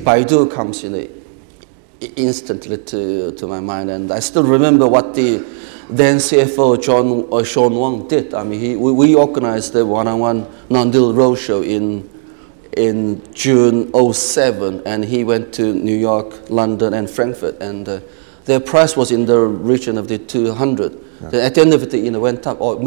think Baidu comes instantly to my mind, and I still remember what the then CFO Sean Wang did. I mean, we organized the one-on-one non-deal roadshow in June '07, and he went to New York, London, and Frankfurt, and their price was in the region of the 200. Yeah. At the end of it, went up, or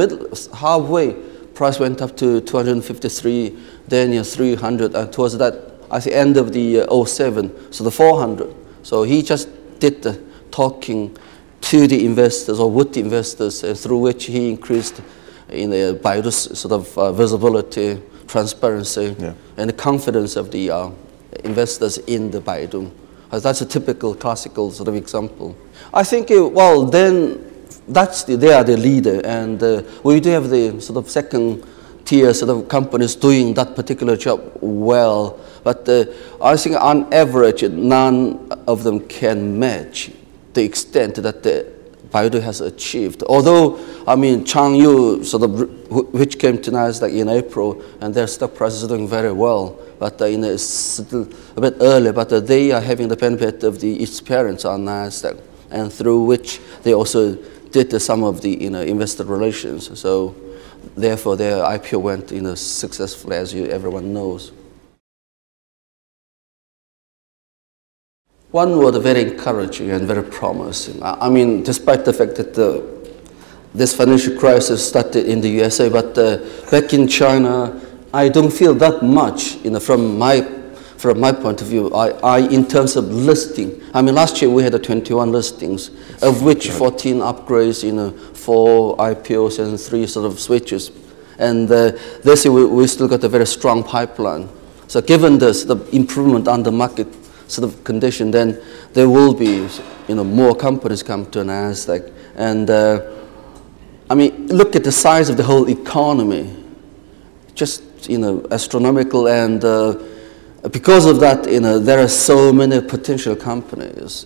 halfway, price went up to 253, then 300, and towards that, at the end of the '07, so the 400. So he just did the talking to the investors or with the investors, through which he increased Baidu's sort of visibility, transparency, and the confidence of the investors in the Baidu. That's a typical classical sort of example. I think, well, then they are the leader, and we do have the sort of second tier sort of companies doing that particular job well, but I think on average none of them can match the extent that Baidu has achieved. Although, I mean, Changyu sort of, which came to Nasdaq in April, and their stock price is doing very well, but it's still a bit early, but they are having the benefit of the experience on Nasdaq, and through which they also did some of the investor relations. So therefore their IPO went successfully, as everyone knows. One word, very encouraging and very promising. I mean, despite the fact that this financial crisis started in the USA, but back in China, I don't feel that much, from my point of view, in terms of listing. I mean, last year we had 21 listings, of which 14 upgrades, 4 IPOs and 3 sort of switches. And this year we still got a very strong pipeline. So given this, the improvement on the market sort of condition, then there will be, more companies come to Nasdaq. And I mean, look at the size of the whole economy, just, astronomical, and because of that, there are so many potential companies,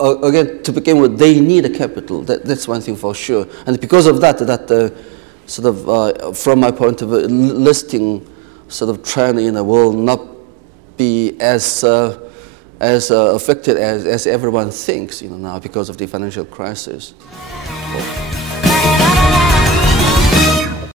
again, to begin with, they need a capital. That's one thing for sure. And because of that, sort of, from my point of view, listing sort of trend, will not be as affected as everyone thinks, now because of the financial crisis.